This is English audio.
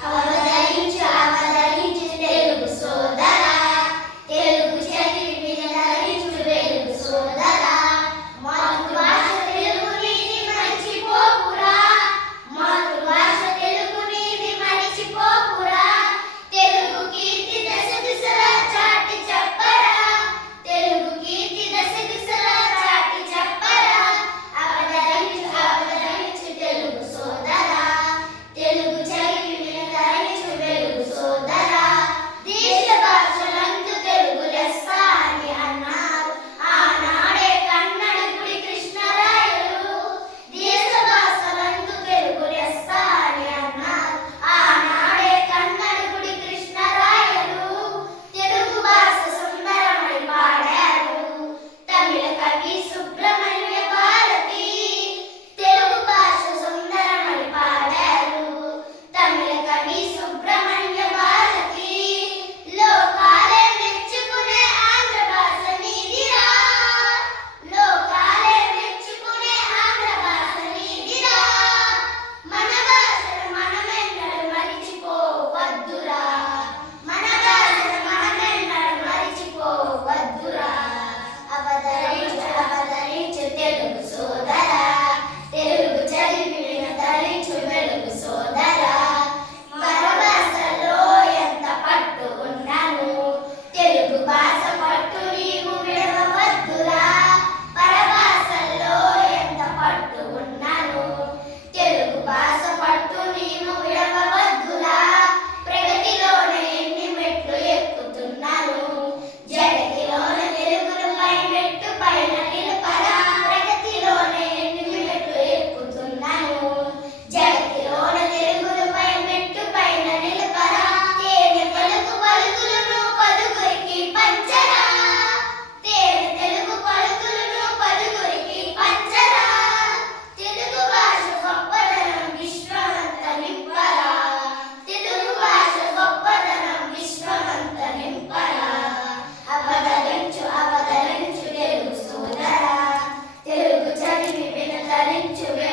Hello. challenge to win.